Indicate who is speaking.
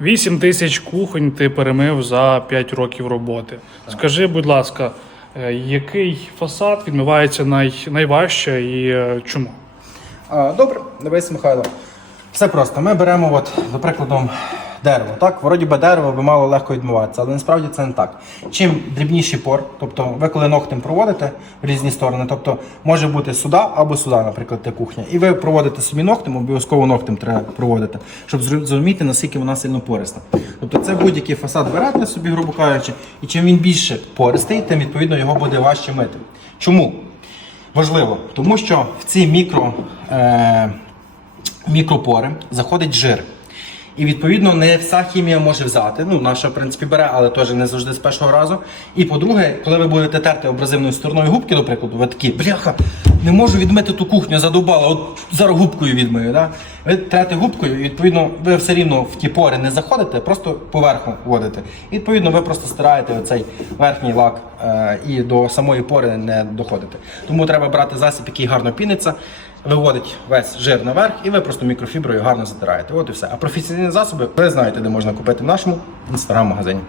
Speaker 1: 8 тисяч кухонь ти перемив за 5 років роботи. Скажи, будь ласка, е, який фасад відмивається най... найважче і е, чому?
Speaker 2: Добре, дивись, Михайло. Все просто. Ми беремо, от, за прикладу, дерево. Так, вроді би дерево би мало легко відмиватися, але насправді це не так. Чим дрібніший пор, тобто ви коли ногтем проводите в різні сторони, тобто може бути сюди або сюди, наприклад, та кухня. І ви проводите собі ногтем, обов'язково ногтем треба проводити, щоб зрозуміти, наскільки вона сильно пориста. Тобто це будь-який фасад берете собі, грубо кажучи, і чим він більше пористий, тим відповідно його буде важче мити. Чому? Важливо, тому що в ці мікро, е, мікропори заходить жир. І відповідно не вся хімія може взяти. Ну, наша, в принципі, бере, але теж не завжди з першого разу. І по-друге, коли ви будете терти абразивною стороною губки, до прикладу, ви такі, бляха, не можу відмити ту кухню, задовбала, от зараз губкою відмию. Да? Ви трете губкою, і відповідно, ви все рівно в ті пори не заходите, просто поверху вводите. І відповідно, ви просто стираєте оцей верхній лак е, і до самої пори не доходите. Тому треба брати засіб, який гарно піниться, виводить весь жир наверх, і ви просто мікрофіброю гарно затираєте. От і все. А професійні засоби ви знаєте, де можна купити в нашому інстаграм-магазині.